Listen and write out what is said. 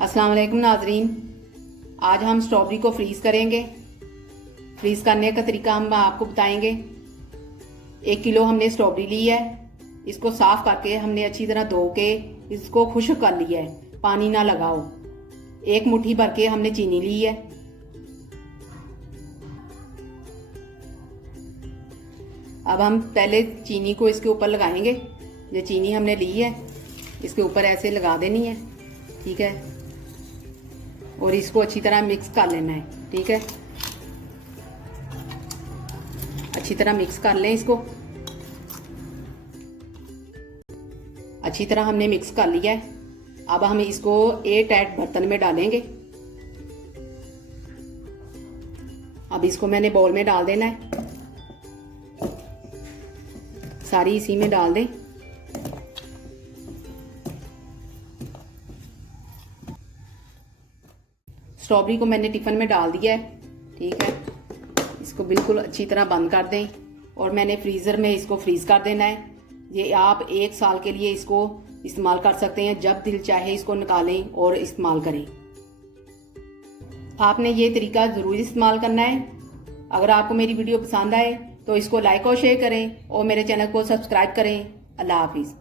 अस्सलाम वालेकुम नाजरीन। आज हम स्ट्रॉबेरी को फ्रीज़ करेंगे। फ्रीज़ करने का तरीका हम आपको बताएंगे। 1 किलो हमने स्ट्रॉबेरी ली है। इसको साफ करके हमने अच्छी तरह धो के इसको खुश्क कर लिया है, पानी ना लगाओ। 1 मुट्ठी भर के हमने चीनी ली है। अब हम पहले चीनी को इसके ऊपर लगाएंगे। ये चीनी हमने ली है, इसके ऊपर ऐसे लगा देनी है, ठीक है। और इसको अच्छी तरह मिक्स कर लेना है, ठीक है। अच्छी तरह मिक्स कर लें इसको। अच्छी तरह हमने मिक्स कर लिया है। अब हम इसको एयर टाइट बर्तन में डालेंगे। अब इसको मैंने बाउल में डाल देना है, सारी इसी में डाल दें। स्ट्रॉबेरी को मैंने टिफिन में डाल दिया है, ठीक है। इसको बिल्कुल अच्छी तरह बंद कर दें और मैंने फ्रीज़र में इसको फ्रीज़ कर देना है। ये आप 1 साल के लिए इसको इस्तेमाल कर सकते हैं। जब दिल चाहे इसको निकालें और इस्तेमाल करें। आपने ये तरीका ज़रूर इस्तेमाल करना है। अगर आपको मेरी वीडियो पसंद आए तो इसको लाइक और शेयर करें और मेरे चैनल को सब्सक्राइब करें। अल्लाह हाफिज़।